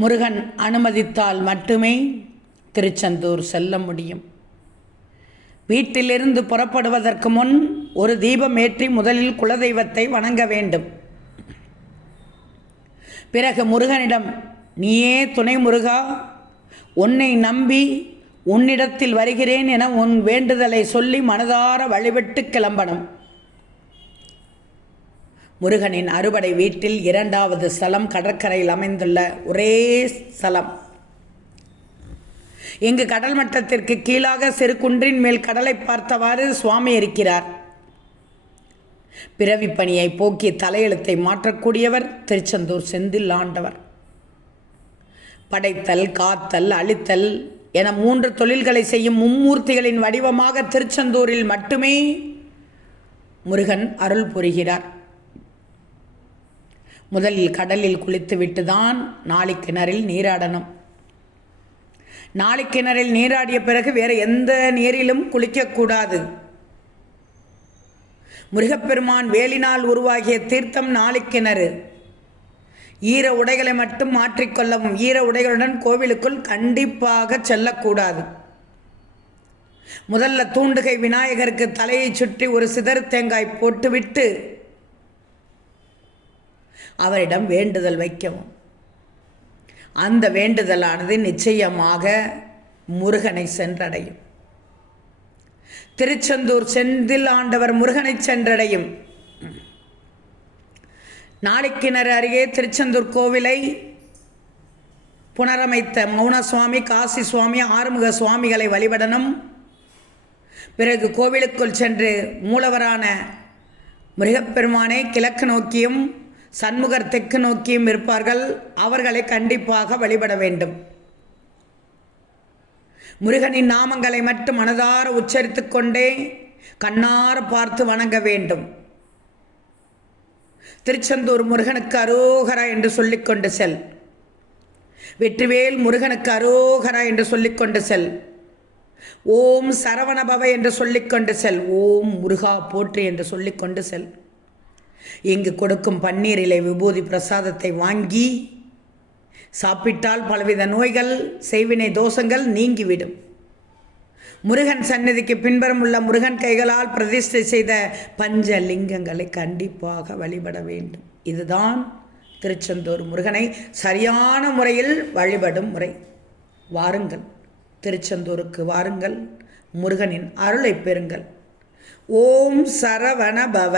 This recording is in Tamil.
முருகன் அனுமதித்தால் மட்டுமே திருச்செந்தூர் செல்ல முடியும். வீட்டிலிருந்து புறப்படுவதற்கு முன் ஒரு தீபம் ஏற்றி முதலில் குலதெய்வத்தை வணங்க வேண்டும். பிறகு முருகனிடம், நீயே துணை முருகா, உன்னை நம்பி உன்னிடத்தில் வருகிறேன் என உன் வேண்டுதலை சொல்லி மனதார வழிபட்டு கிளம்பணும். முருகனின் அறுபடை வீட்டில் இரண்டாவது ஸ்தலம் கடற்கரையில் அமைந்துள்ள ஒரே ஸ்தலம். இங்கு கடல் மட்டத்திற்கு கீழாக சிறு குன்றின் மேல் கடலை பார்த்தவாறு சுவாமி இருக்கிறார். பிறவி பணியை போக்கி தலையெழுத்தை மாற்றக்கூடியவர் திருச்செந்தூர் செந்தில் ஆண்டவர். படைத்தல், காத்தல், அழித்தல் என 3 தொழில்களை செய்யும் மும்மூர்த்திகளின் வடிவமாக திருச்செந்தூரில் மட்டுமே முருகன் அருள் புரிகிறார். முதலில் கடலில் குளித்துவிட்டு தான் நாளிக்கிணறில் நீராடணும். நாளிக்கிணறில் நீராடிய பிறகு வேறு எந்த நீரிலும் குளிக்கக்கூடாது. முருகப்பெருமான் வேலினால் உருவாகிய தீர்த்தம் நாளிக்கிணறு. ஈர உடைகளை மட்டும் மாற்றிக்கொள்ளவும், ஈர உடைகளுடன் கோவிலுக்குள் கண்டிப்பாக செல்லக்கூடாது. முதல்ல தூண்டுகை விநாயகருக்கு தலையை சுற்றி ஒரு சிதறு தேங்காய் போட்டுவிட்டு அவரிடம் வேண்டுதல் வைக்கவும். அந்த வேண்டுதலானது நிச்சயமாக முருகனை சென்றடையும். திருச்செந்தூர் செந்தில் ஆண்டவர் முருகனை சென்றடையும். நாளிக்கிணறு அருகே திருச்செந்தூர் கோவிலை புனரமைத்த மௌன சுவாமி, காசி சுவாமி, ஆறுமுக சுவாமிகளை வழிபடணும். பிறகு கோவிலுக்குள் சென்று மூலவரான முருகப்பெருமானை கிழக்கு நோக்கியும் சண்முகர் தெற்கு நோக்கியும் இருப்பார்கள். அவர்களை கண்டிப்பாக வழிபட வேண்டும். முருகனின் நாமங்களை மட்டும் மனதார உச்சரித்து கொண்டே கண்ணார பார்த்து வணங்க வேண்டும். திருச்செந்தூர் முருகனுக்கு அரோகரா என்று சொல்லிக்கொண்டு செல். வெற்றிவேல் முருகனுக்கு அரோகரா என்று சொல்லிக்கொண்டு செல். ஓம் சரவணபவ என்று சொல்லிக்கொண்டு செல். ஓம் முருகா போற்றி என்று சொல்லிக்கொண்டு செல். இங்கு கொடுக்கும் பன்னீரிலே விபூதி பிரசாதத்தை வாங்கி சாப்பிட்டால் பலவித நோய்கள், செய்வினை தோஷங்கள் நீங்கிவிடும். முருகன் சந்நிதிக்கு பின்புறம் உள்ள முருகன் கைகளால் பிரதிஷ்டை செய்த பஞ்சலிங்கங்களை கண்டிப்பாக வழிபட வேண்டும். இதுதான் திருச்செந்தூர் முருகனை சரியான முறையில் வழிபடும் முறை. வாருங்கள், திருச்செந்தூருக்கு வாருங்கள், முருகனின் அருளை பெறுங்கள். ஓம் சரவண பவ.